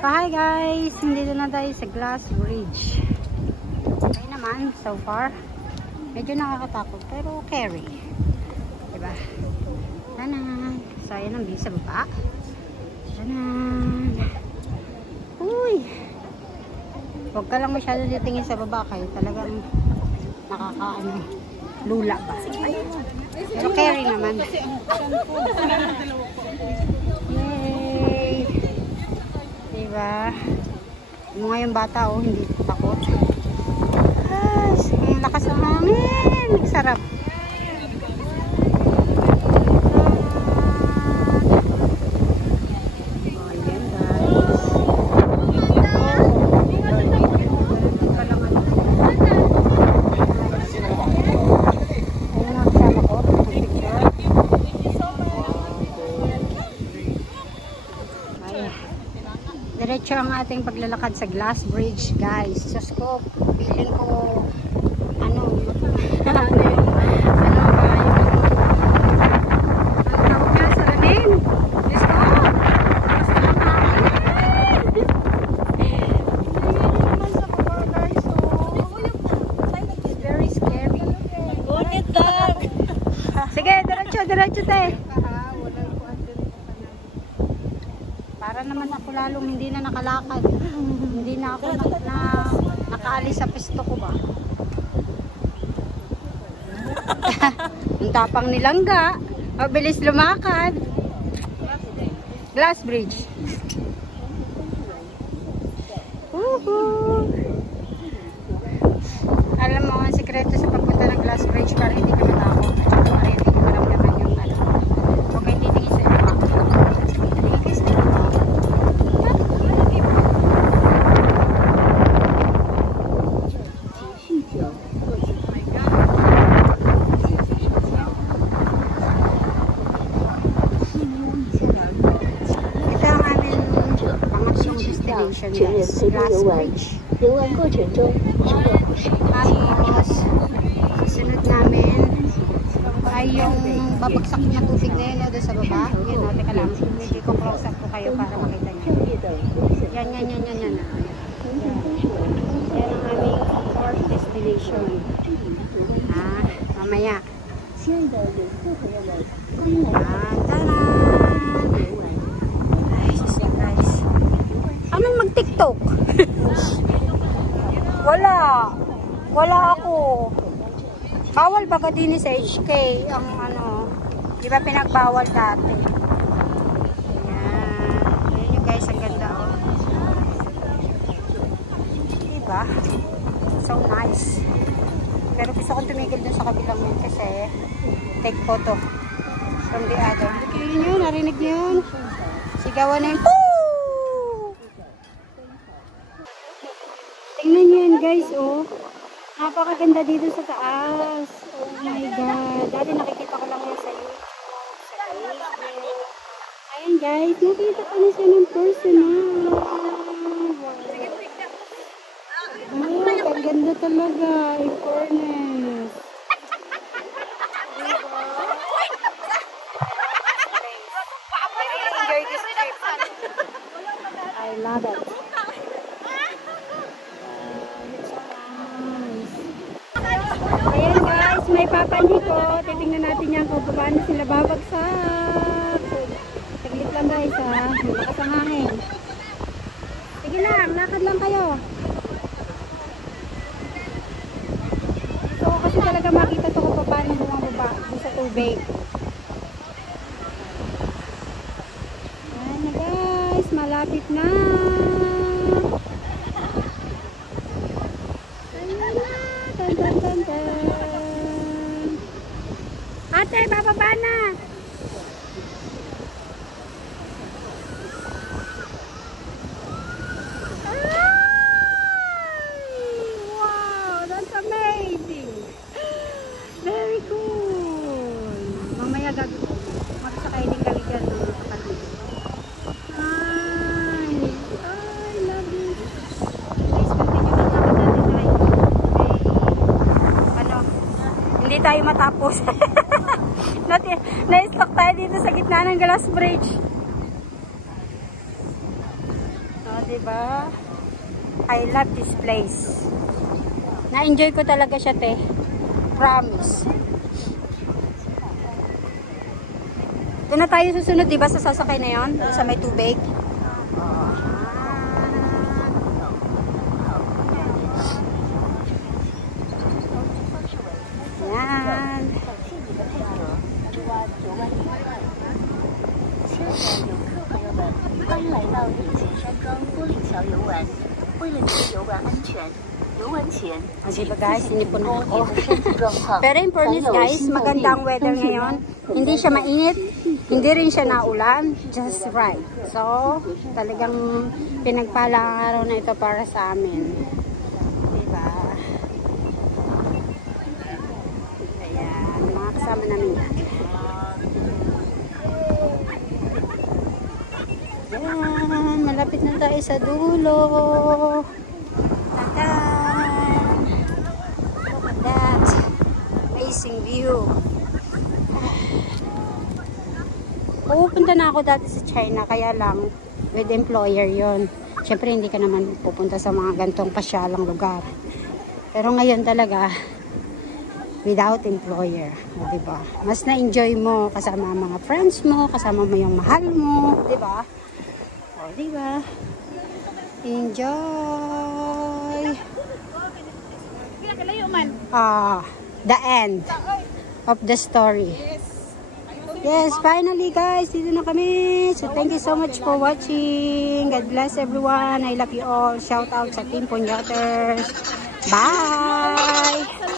Hi guys, nandito na tayo sa Glass Bridge. Okay naman so far. Medyo nakakatakot pero carry. Diba? Tanan. So ayan ang view sa baba. Tanan. Uy. Huwag ka lang masyado titingin sa baba kayo. Talagang nakakaano. Lula ba? Pero carry naman. Yay! Diba? Yung mga yung bata hindi takot. Ang lakas ng hangin. Sarap. Diretso ang ating paglalakad sa Glass Bridge, guys. Diyos ko, feeling ko sige, diretso tayo. Para naman ako lalong hindi na nakalakad. Hindi na ako nakaalis sa pesto ko ba. Ang tapang nilangga. Mabilis lumakad. Glass Bridge. Alam mo ang sikreto sa pagpunta ng Glass Bridge para hindi ka matakot. Para hindi ka maramdaman yung huwag kayo titingin sa iba. Titingin kayo sa iba. Yes, Glass Bridge. Tapos sunod namin ay yung babagsak na tubig na yun doon sa baba. Yan o, teka lang, hindi ko close up po kayo para makita nyo. Yan. Yan ang aming fourth destination. Mamaya. Anong mag-TikTok? Wala ako. Bawal baga din sa HK ang di ba pinagbawal dati? Ayan yung guys, ang ganda diba? So nice. Pero gusto kong tumigil dun sa kabilang yun kasi take photo from the other. Kaya yun, narinig nyo yun? Sigawan na yun. Tingnan nyo yun guys, napakaganda dito sa taas. Oh my god, dati nakikita ko lang yan sa YouTube, sa Facebook. Ayan guys, nakita ko na siya ng personal. Ang ganda talaga, in fairness. I really enjoy this trip. I love it. Ayan guys, may papandi ko. Titingnan natin yan kung paano sila babagsak. Saglit lang guys malakas ang hangin. Sige lang, lakad lang kayo. Gusto ko kasi talaga makita to kung paano bumababa sa tubig. Ayan na guys, malapit na. Ate, bababa na. tayo matapos. Na-stuck tayo dito sa gitna ng glass bridge. O, diba? I love this place. Na-enjoy ko talaga siya, te. Promise. Doon na tayo susunod, diba? Sa sasakay na yun? Sa may tubig. Yan. Diba guys, sinipon ako. Pero in fairness guys, magandang weather ngayon. Hindi siya mainit, hindi rin siya naulan, just right. So, talagang pinagpalang araw na ito para sa amin. Diba? Ayan, mga kasama namin yan. Ayan, malapit na tayo sa dulo. That amazing view. Pupunta na ako dati sa China, kaya lang with employer yon. Siyempre hindi ka naman pupunta sa mga gantong pasyalang lugar. Pero ngayon talaga without employer, diba? Mas na-enjoy mo kasama ang mga friends mo, kasama mo yung mahal mo, diba? O, diba? Enjoy. The end of the story. Yes, finally guys, dito na kami. So thank you so much for watching. God bless everyone. I love you all. Shout out sa Team Ponyotters. Bye!